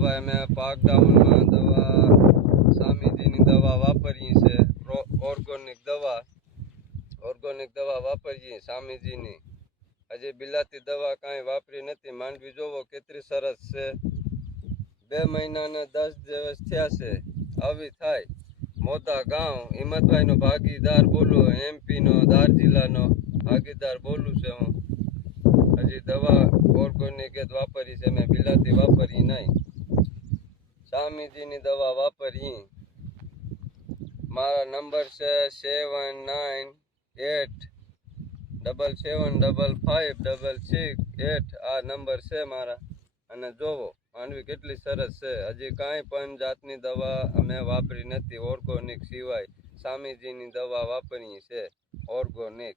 દવા અમે પાકડાઉનમાં દવા સામીજીની દવા વાપરીએ છે ઓર્ગોનિક દવા વાપરીએ સામીજીની હજી બિલાતી દવા કાંઈ વાપરી નથી માંડવી જોવો કેટલી સરસ છે 2 મહિનાને 10 દિવસ થયા છે આવી થાય મોટા ગાંવ હિંમતભાઈનો ભાગીદાર બોલું એમપીનો ધાર જિલ્લાનો ભાગીદાર બોલું છે હું હજી દવા ઓર્ગોનિક જ વાપરી છે મેં બિલાતી વાપરી નહીં સામીજીની દવા વાપરી મારા નંબર છે 7987755668 આ નંબર છે મારા અને જોવો માંડવી કેટલી સરસ છે હજી કાંઈ પણ જાતની દવા અમે વાપરી નથી ઓર્ગોનિક સિવાય સામીજીની દવા વાપરીએ છે ઓર્ગોનિક